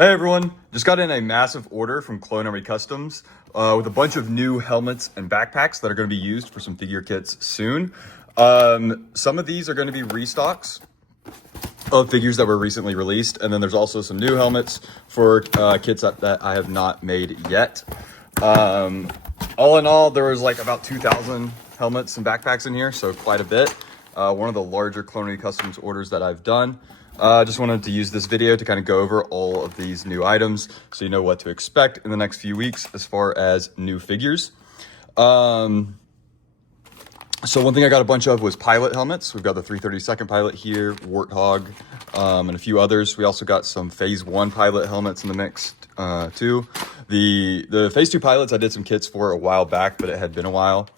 Hey everyone, just got in a massive order from Clone Army Customs with a bunch of new helmets and backpacks that are going to be used for some figure kits soon. Some of these are going to be restocks of figures that were recently released, and then there's also some new helmets for kits that I have not made yet. All in all, there was like about 2,000 helmets and backpacks in here, so quite a bit. One of the larger Clone Army Customs orders that I've done. Just wanted to use this video to kind of go over all of these new items so you know what to expect in the next few weeks as far as new figures. So one thing I got a bunch of was pilot helmets. We've got the 332nd pilot here, Warthog, and a few others. We also got some Phase 1 pilot helmets in the mix too. The Phase 2 pilots I did some kits for a while back, but it had been a while.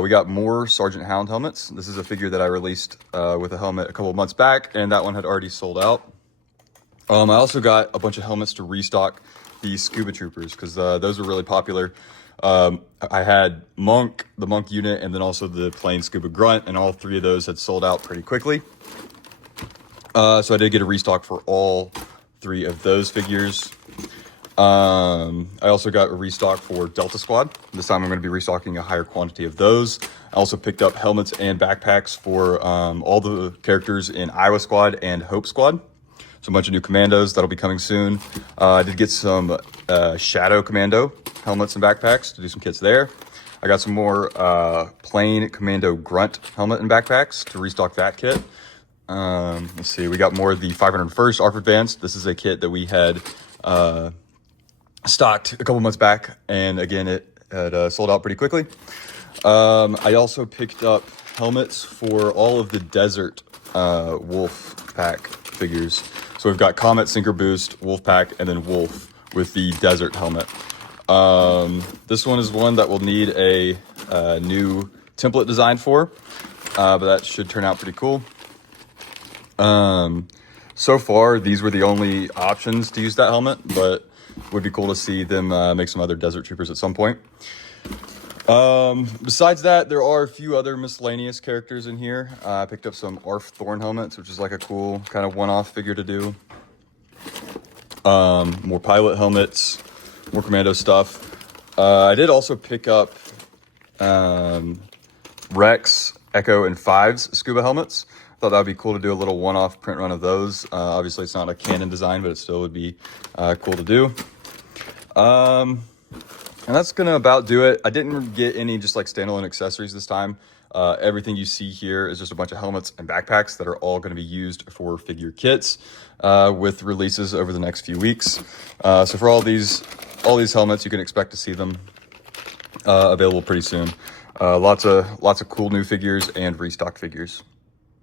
We got more Sergeant Hound helmets. This is a figure that I released with a helmet a couple of months back, and that one had already sold out. I also got a bunch of helmets to restock the Scuba Troopers because those were really popular. I had Monk, the Monk unit, and then also the plain Scuba Grunt, and all three of those had sold out pretty quickly. So I did get a restock for all three of those figures. I also got a restock for Delta Squad. This time I'm going to be restocking a higher quantity of those. I also picked up helmets and backpacks for all the characters in Iowa Squad and Hope Squad. So a bunch of new commandos that'll be coming soon. I did get some Shadow Commando helmets and backpacks to do some kits there. I got some more plain Commando Grunt helmet and backpacks to restock that kit. Let's see, we got more of the 501st ARF Advanced. This is a kit that we had stocked a couple months back, and again it had sold out pretty quickly. I also picked up helmets for all of the Desert Wolf Pack figures. So we've got Comet, Sinker Boost, Wolf Pack, and then Wolf with the Desert helmet. This one is one that will need a new template design for, but that should turn out pretty cool. So far these were the only options to use that helmet, but would be cool to see them make some other Desert Troopers at some point. Besides that, there are a few other miscellaneous characters in here. I picked up some ARF Thorn helmets, which is like a cool kind of one-off figure to do. More pilot helmets, more commando stuff. I did also pick up Rex, Echo, and Fives Scuba helmets. Thought that would be cool to do a little one-off print run of those. Obviously it's not a canon design, but it still would be cool to do. And that's gonna about do it. I didn't get any just like standalone accessories this time. Everything you see here is just a bunch of helmets and backpacks that are all going to be used for figure kits with releases over the next few weeks. So for all these helmets, you can expect to see them available pretty soon. Lots of cool new figures and restock figures.